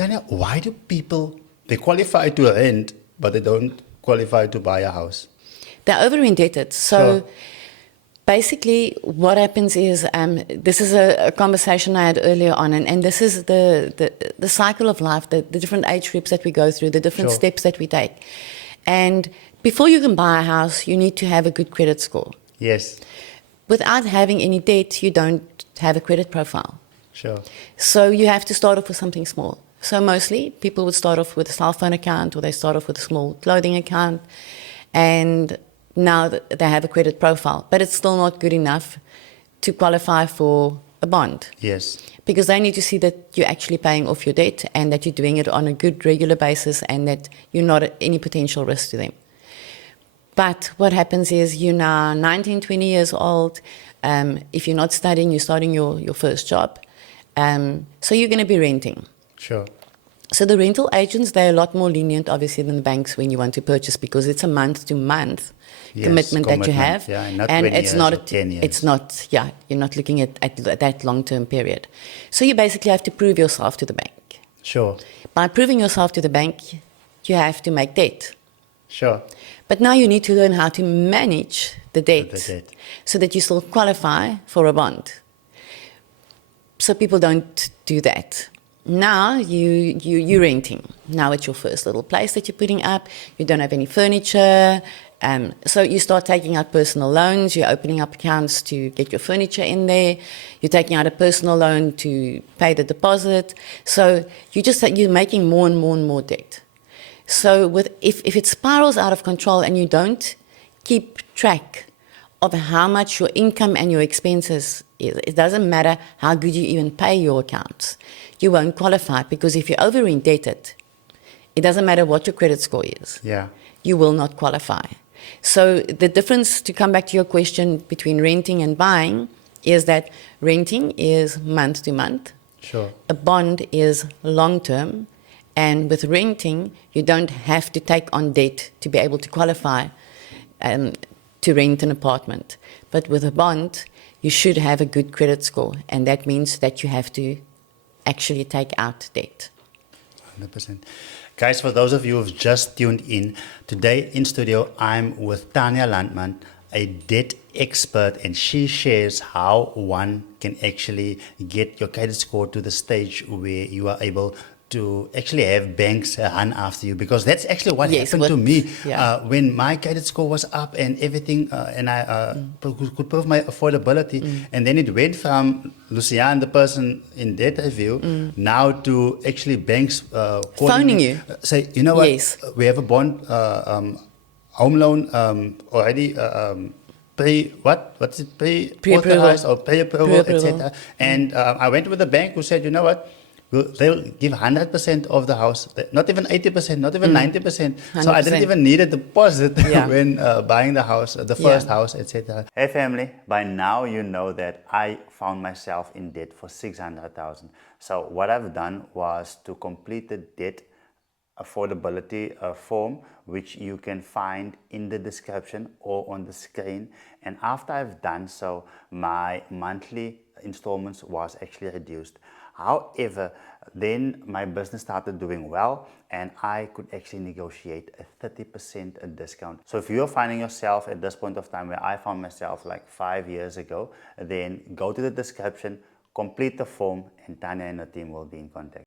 Tanya, why do people, they qualify to rent, but they don't qualify to buy a house? They're over indebted. So basically what happens is, this is a conversation I had earlier on, and this is the cycle of life, the different age groups that we go through, the different steps that we take. And before you can buy a house, you need to have a good credit score. Yes. Without having any debt, you don't have a credit profile. Sure. So you have to start off with something small. So mostly people would start off with a cell phone account, or they start off with a small clothing account, and now they have a credit profile. But it's still not good enough to qualify for a bond. Yes. Because they need to see that you're actually paying off your debt and that you're doing it on a good regular basis and that you're not at any potential risk to them. But what happens is you're now 19, 20 years old. If you're not studying, you're starting your first job. So you're going to be renting. Sure. So the rental agents, they're a lot more lenient, obviously, than the banks when you want to purchase, because it's a month-to-month commitment that you have. Yeah, not and 20 it's years not or 10 years. It's not, yeah, you're not looking at that long-term period. So you basically have to prove yourself to the bank. Sure. By proving yourself to the bank, you have to make debt. Sure. But now you need to learn how to manage the debt, debt. so that you still qualify for a bond. So people don't do that. Now you're renting. Now it's your first little place that you're putting up. You don't have any furniture. So you start taking out personal loans. You're opening up accounts to get your furniture in there. You're taking out a personal loan to pay the deposit. So you're making more and more and more debt. So if it spirals out of control and you don't keep track of how much your income and your expenses is, it doesn't matter how good you even pay your accounts, you won't qualify, because if you're over indebted, it doesn't matter what your credit score is. Yeah. You will not qualify. So the difference, to come back to your question, between renting and buying is that renting is month to month. Sure. A bond is long term. And with renting, you don't have to take on debt to be able to qualify to rent an apartment. But with a bond, you should have a good credit score. And that means that you have to actually take out debt. 100%. Guys, for those of you who've just tuned in, today in studio, I'm with Tanya Landman, a debt expert, and she shares how one can actually get your credit score to the stage where you are able to actually have banks run after you, because that's actually what happened to me when my credit score was up and everything, and I could prove my affordability, and then it went from Lucian, the person in debt review, now to actually banks phoning you, say, you know what, we have a bond, home loan already. Pre-authorized or pre-approval, etc. And I went with the bank who said, you know what, they'll give 100% of the house, not even 80%, not even 90%. 100%. So I didn't even need a deposit when buying the house, the first house, etc. Hey family, by now you know that I found myself in debt for 600,000. So what I've done was to complete the debt affordability form, which you can find in the description or on the screen. And after I've done so, my monthly installments was actually reduced. However, then my business started doing well and I could actually negotiate a 30% discount. So if you're finding yourself at this point of time where I found myself like 5 years ago, then go to the description, complete the form, and Tanya and the team will be in contact.